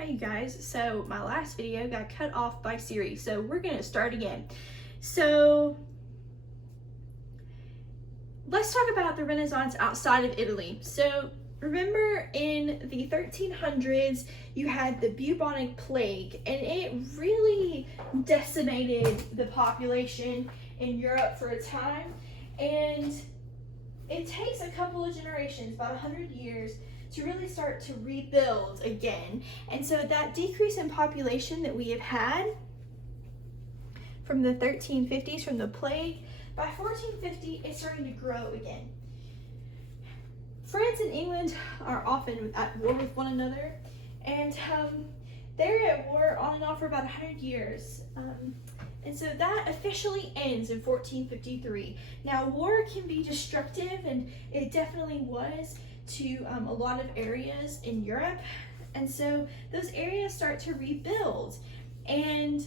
Hi you guys, so my last video got cut off by Siri, so we're gonna start again. So let's talk about the Renaissance outside of Italy. So remember in the 1300s you had the bubonic plague, and it really decimated the population in Europe for a time, and it takes a couple of generations, about 100 years, to really start to rebuild again. And so that decrease in population that we have had from the 1350s, from the plague, by 1450 it's starting to grow again. France and England are often at war with one another, and they're at war on and off for about 100 years. And so that officially ends in 1453. Now, war can be destructive, and it definitely was to a lot of areas in Europe. And so those areas start to rebuild, and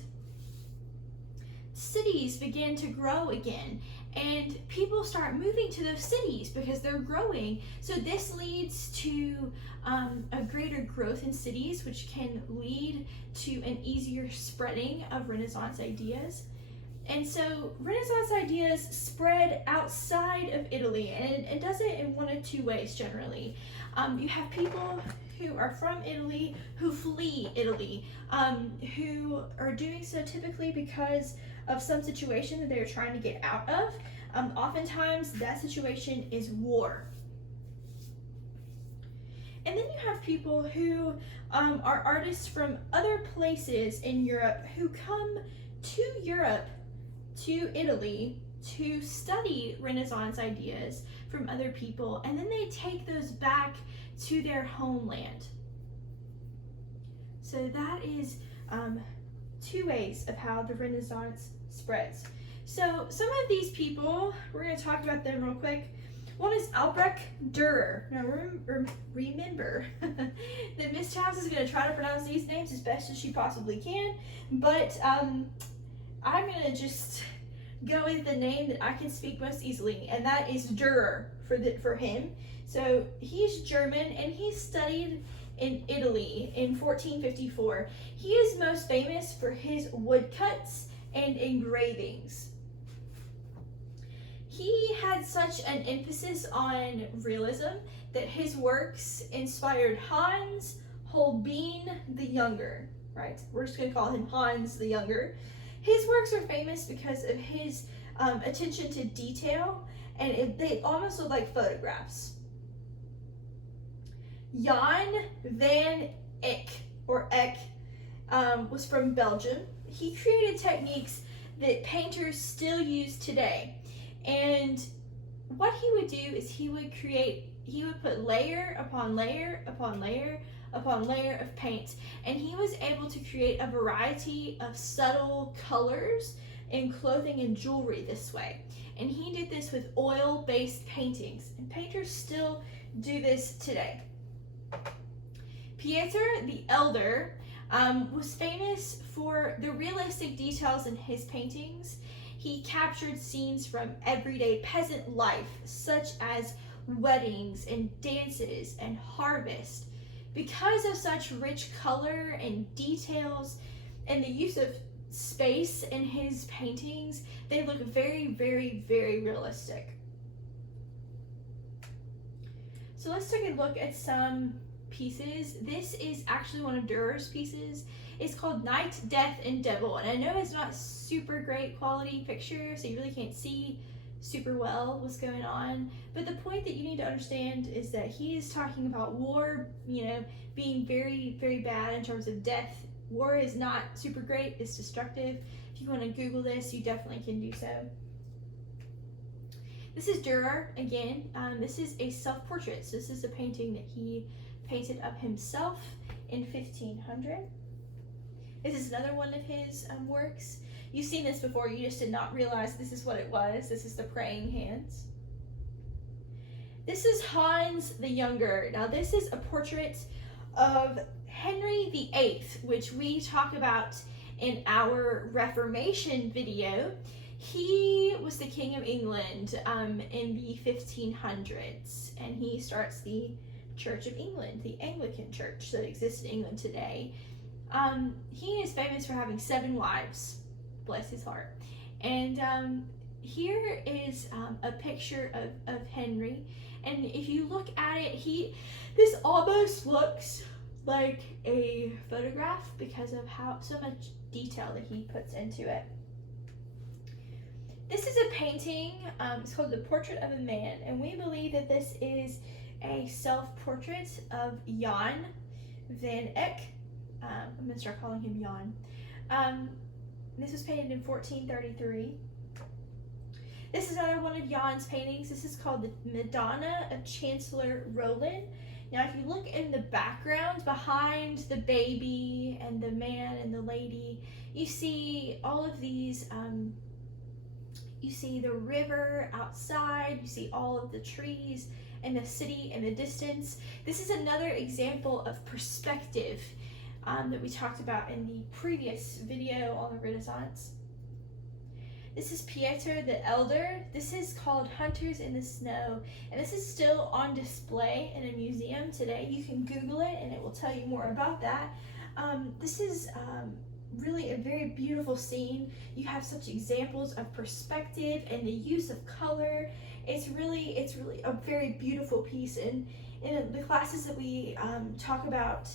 cities begin to grow again, and people start moving to those cities because they're growing. So this leads to a greater growth in cities, which can lead to an easier spreading of Renaissance ideas. And so Renaissance ideas spread outside of Italy, and it does it in one of two ways generally. You have people who are from Italy who flee Italy, who are doing so typically because of some situation that they're trying to get out of. Oftentimes that situation is war. And then you have people who are artists from other places in Europe who come to Europe, to Italy, to study Renaissance ideas from other people, and then they take those back to their homeland. So that is two ways of how the Renaissance spreads. So some of these people, we're going to talk about them real quick. One is Albrecht Durer. Now remember that Miss Childs is going to try to pronounce these names as best as she possibly can, but I'm going to just go with the name that I can speak most easily, and that is Durer for him. So he's German, and he studied in Italy in 1454. He is most famous for his woodcuts and engravings. He had such an emphasis on realism that his works inspired Hans Holbein the Younger, right? We're just going to call him Hans the Younger. His works are famous because of his attention to detail, and they almost look like photographs. Jan van Eyck, or Eck, was from Belgium. He created techniques that painters still use today. And what he would do is he would put layer upon layer upon layer upon layer of paint, and he was able to create a variety of subtle colors in clothing and jewelry this way. And he did this with oil-based paintings, and painters still do this today. Pieter the Elder was famous for the realistic details in his paintings. He captured scenes from everyday peasant life, such as weddings and dances and harvest. Because of such rich color and details and the use of space in his paintings, they look very, very, very realistic. So let's take a look at some pieces. This is actually one of Durer's pieces. It's called Night, Death, and Devil, and I know it's not super great quality picture, so you really can't see super well what's going on, but the point that you need to understand is that he is talking about war, being very, very bad in terms of death. War is not super great, it's destructive. If you want to Google this, you definitely can do so. This is Durer again. This is a self-portrait, so this is a painting that he painted of himself in 1500. This is another one of his works. You've seen this before, you just did not realize this is what it was. This is the praying hands. This is Hans the Younger. Now this is a portrait of Henry VIII, which we talk about in our Reformation video. He was the King of England in the 1500s, and he starts the Church of England, the Anglican Church that exists in England today. He is famous for having 7 wives, bless his heart. And here is a picture of Henry, and if you look at it, this almost looks like a photograph because of how so much detail that he puts into it. This is a painting, it's called The Portrait of a Man, and we believe that this is a self-portrait of Jan van Eyck. I'm going to start calling him Jan. This was painted in 1433. This is another one of Jan's paintings. This is called the Madonna of Chancellor Roland. Now, if you look in the background behind the baby and the man and the lady, you see all of these, you see the river outside, you see all of the trees and the city in the distance. This is another example of perspective that we talked about in the previous video on the Renaissance. This is Pietro the Elder. This is called Hunters in the Snow, and this is still on display in a museum today. You can Google it and it will tell you more about that. This is really a very beautiful scene. You have such examples of perspective and the use of color. It's really a very beautiful piece. And in the classes that we talk about,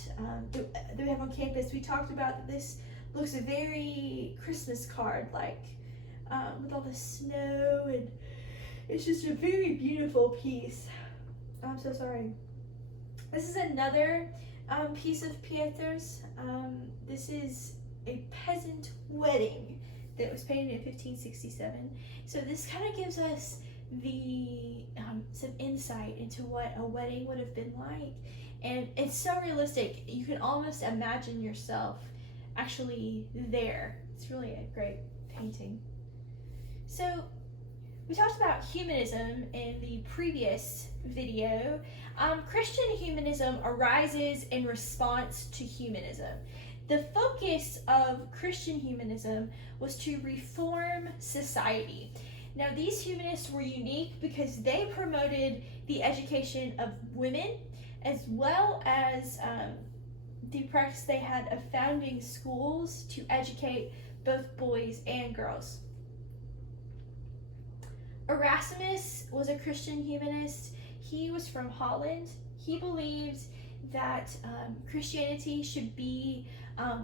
that we have on campus, we talked about that this looks a very Christmas card-like, with all the snow, and it's just a very beautiful piece. I'm so sorry. This is another piece of Pietro's. This is a peasant wedding that was painted in 1567. So this kind of gives us the some insight into what a wedding would have been like, and it's so realistic. You can almost imagine yourself actually there. It's really a great painting. So we talked about humanism in the previous video. Christian humanism arises in response to humanism. The focus of Christian humanism was to reform society. Now, these humanists were unique because they promoted the education of women, as well as the practice they had of founding schools to educate both boys and girls. Erasmus was a Christian humanist. He was from Holland. He believed that Christianity should be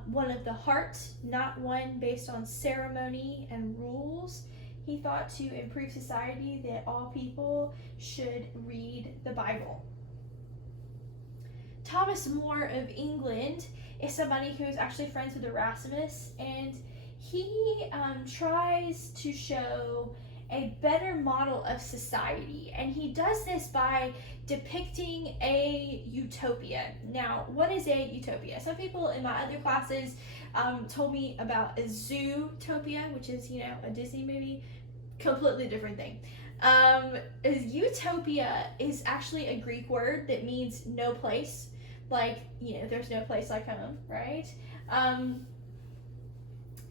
one of the heart, not one based on ceremony and rules. He thought to improve society that all people should read the Bible. Thomas More of England is somebody who is actually friends with Erasmus, and he tries to show a better model of society, and he does this by depicting a utopia. Now, what is a utopia? Some people in my other classes told me about a zootopia, which is, a Disney movie. Completely different thing. Utopia is actually a Greek word that means no place. Like, there's no place like home, right?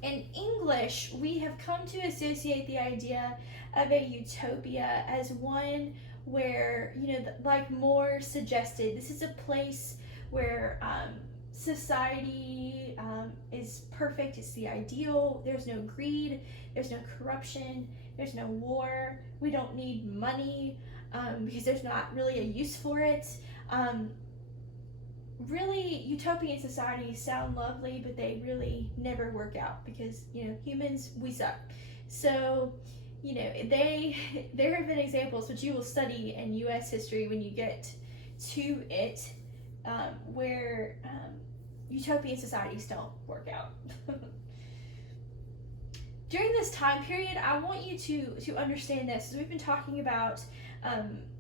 In English, we have come to associate the idea of a utopia as one where, like More suggested, this is a place where society is perfect, it's the ideal, there's no greed, there's no corruption, there's no war, we don't need money because there's not really a use for it. Really, utopian societies sound lovely, but they really never work out because, humans, we suck. So, there have been examples which you will study in U.S. history when you get to it, where utopian societies don't work out. During this time period, I want you to understand this. So we've been talking about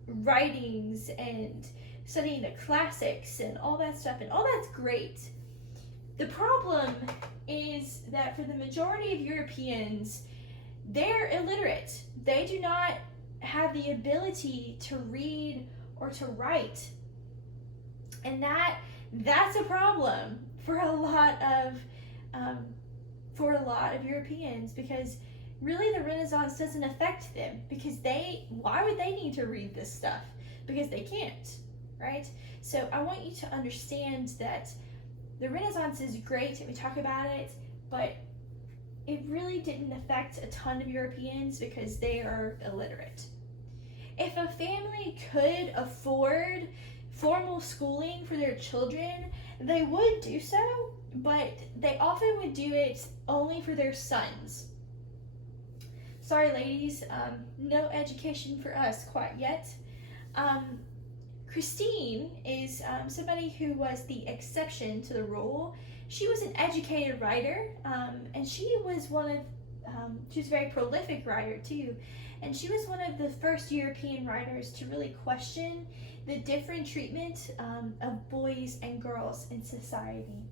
writings and studying the classics and all that stuff, and all that's great. The problem is that for the majority of Europeans, they're illiterate. They do not have the ability to read or to write. And that's a problem for a lot of Europeans, because really the Renaissance doesn't affect them, because why would they need to read this stuff? Because they can't. right? So I want you to understand that the Renaissance is great and we talk about it, but it really didn't affect a ton of Europeans because they are illiterate. If a family could afford formal schooling for their children, they would do so, but they often would do it only for their sons. Sorry, ladies, no education for us quite yet. Christine is somebody who was the exception to the rule. She was an educated writer, and she was a very prolific writer too, and she was one of the first European writers to really question the different treatment of boys and girls in society.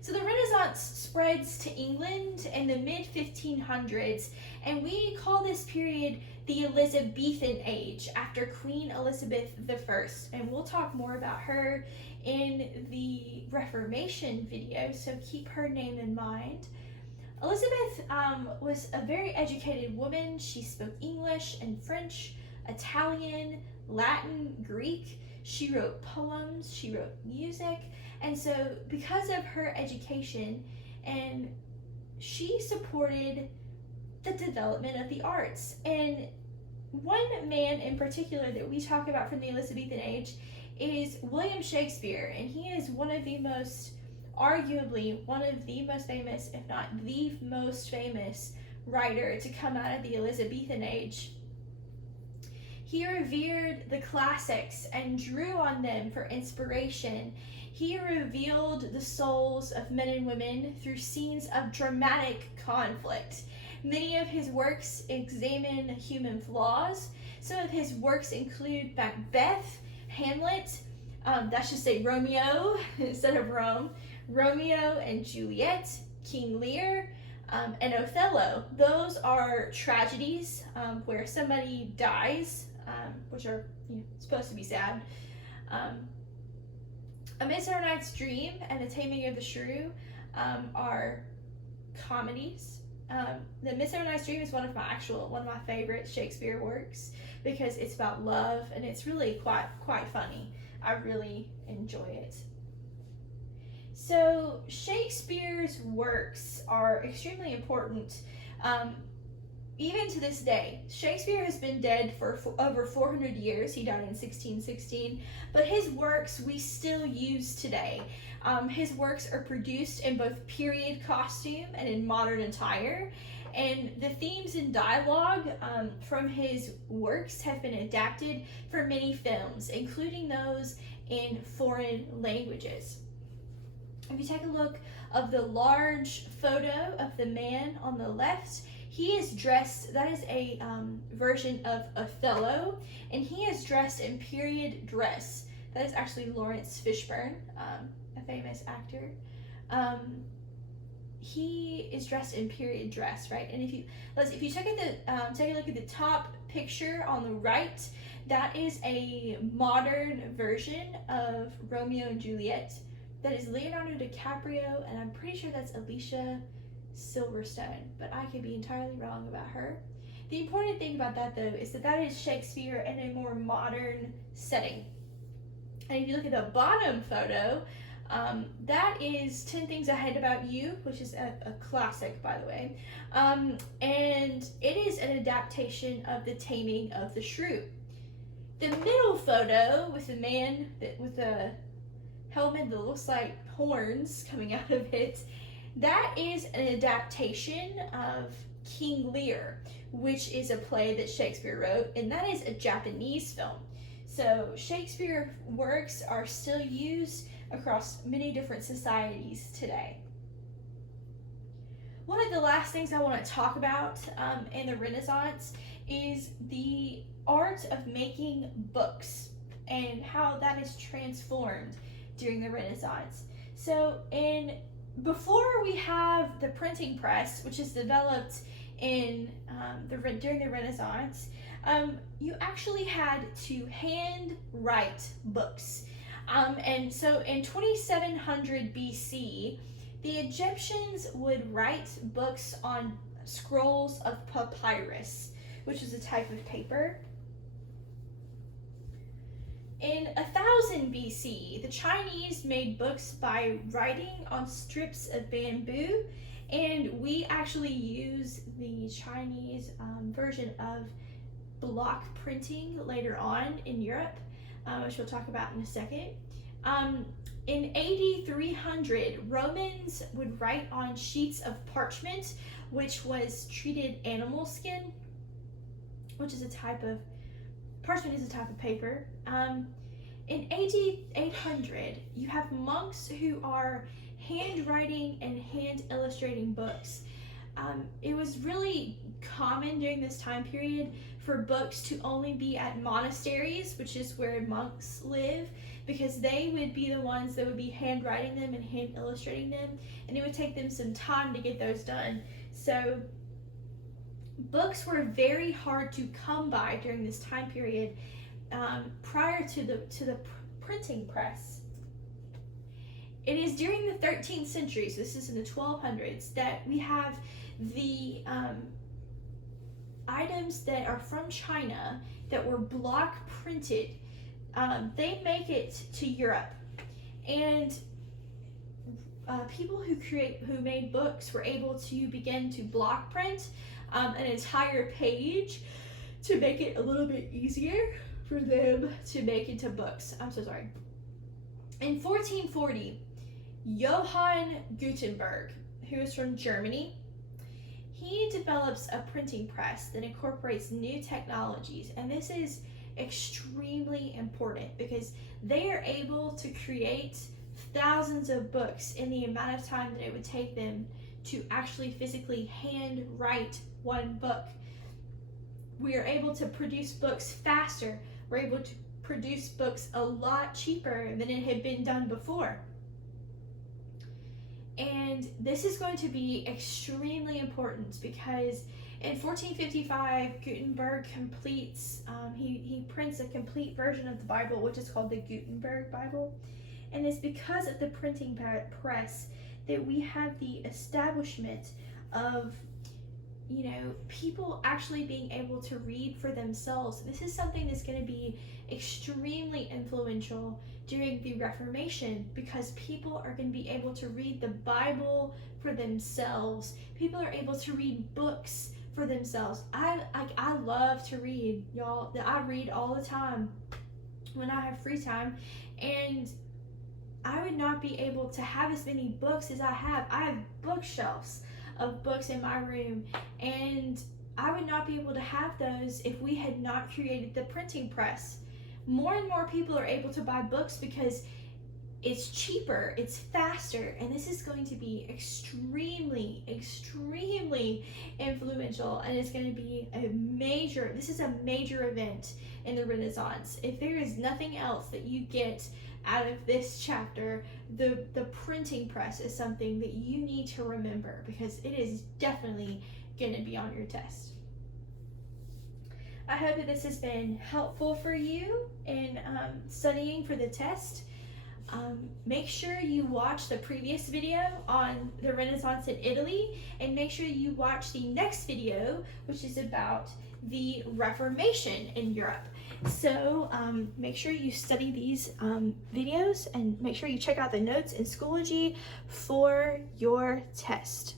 So the Renaissance spreads to England in the mid-1500s, and we call this period the Elizabethan Age, after Queen Elizabeth I. And we'll talk more about her in the Reformation video, so keep her name in mind. Elizabeth was a very educated woman. She spoke English and French, Italian, Latin, Greek. She wrote poems, she wrote music, and so because of her education, and she supported the development of the arts. And one man in particular that we talk about from the Elizabethan age is William Shakespeare, and he is arguably one of the most famous, if not the most famous writer to come out of the Elizabethan age. He revered the classics and drew on them for inspiration. He revealed the souls of men and women through scenes of dramatic conflict. Many of his works examine human flaws. Some of his works include Macbeth, Hamlet, that should say Romeo instead of Rome, Romeo and Juliet, King Lear, and Othello. Those are tragedies where somebody dies, which are supposed to be sad. A Midsummer Night's Dream and The Taming of the Shrew are comedies. The Midsummer Night's Dream is one of my favorite Shakespeare works because it's about love and it's really quite funny. I really enjoy it. So Shakespeare's works are extremely important. Even to this day, Shakespeare has been dead for over 400 years. He died in 1616, but his works we still use today. His works are produced in both period costume and in modern attire, and the themes and dialogue from his works have been adapted for many films, including those in foreign languages. If you take a look of the large photo of the man on the left, he is dressed, that is a version of Othello, and he is dressed in period dress. That is actually Lawrence Fishburne, a famous actor. He is dressed in period dress, right? And if you take a look at the top picture on the right, that is a modern version of Romeo and Juliet. That is Leonardo DiCaprio, and I'm pretty sure that's Alicia Silverstone, but I could be entirely wrong about her. The important thing about that, though, is that is Shakespeare in a more modern setting. And if you look at the bottom photo, that is 10 Things I Hate About You, which is a classic, by the way. And it is an adaptation of The Taming of the Shrew. The middle photo with the man with a helmet that looks like horns coming out of it, that is an adaptation of King Lear, which is a play that Shakespeare wrote, and that is a Japanese film. So Shakespeare works are still used across many different societies today. One of the last things I want to talk about in the Renaissance is the art of making books and how that is transformed during the Renaissance. So before we have the printing press, which is developed in during the Renaissance, you actually had to hand write books. And so in 2700 BC, the Egyptians would write books on scrolls of papyrus, which is a type of paper. In 1000 BC, the Chinese made books by writing on strips of bamboo, and we actually use the Chinese version of block printing later on in Europe, which we'll talk about in a second. In AD 300, Romans would write on sheets of parchment, which was treated animal skin, which is a type of parchment is a type of paper. In AD 800, you have monks who are handwriting and hand illustrating books. It was really common during this time period for books to only be at monasteries, which is where monks live, because they would be the ones that would be handwriting them and hand illustrating them, and it would take them some time to get those done. So books were very hard to come by during this time period, prior to the printing press. It is during the 13th century, so this is in the 1200s, that we have the items that are from China that were block printed. They make it to Europe, and people who made books were able to begin to block print an entire page to make it a little bit easier for them to make into books. I'm so sorry. In 1440, Johann Gutenberg, who is from Germany, he develops a printing press that incorporates new technologies, and this is extremely important because they are able to create thousands of books in the amount of time that it would take them to actually physically hand write one book. We are able to produce books faster. We're able to produce books a lot cheaper than it had been done before. And this is going to be extremely important because in 1455, Gutenberg completes, he prints a complete version of the Bible, which is called the Gutenberg Bible. And it's because of the printing press that we have the establishment of, people actually being able to read for themselves. This is something that's going to be extremely influential during the Reformation because people are going to be able to read the Bible for themselves. People are able to read books for themselves. I love to read, y'all. I read all the time when I have free time, and I would not be able to have as many books as I have. I have bookshelves of books in my room, and I would not be able to have those if we had not created the printing press. More and more people are able to buy books because it's cheaper, it's faster, and this is going to be extremely, extremely influential, and it's going to be this is a major event in the Renaissance. If there is nothing else that you get out of this chapter, the printing press is something that you need to remember because it is definitely going to be on your test. I hope that this has been helpful for you in studying for the test. Make sure you watch the previous video on the Renaissance in Italy, and make sure you watch the next video, which is about the Reformation in Europe. So make sure you study these videos, and make sure you check out the notes in Schoology for your test.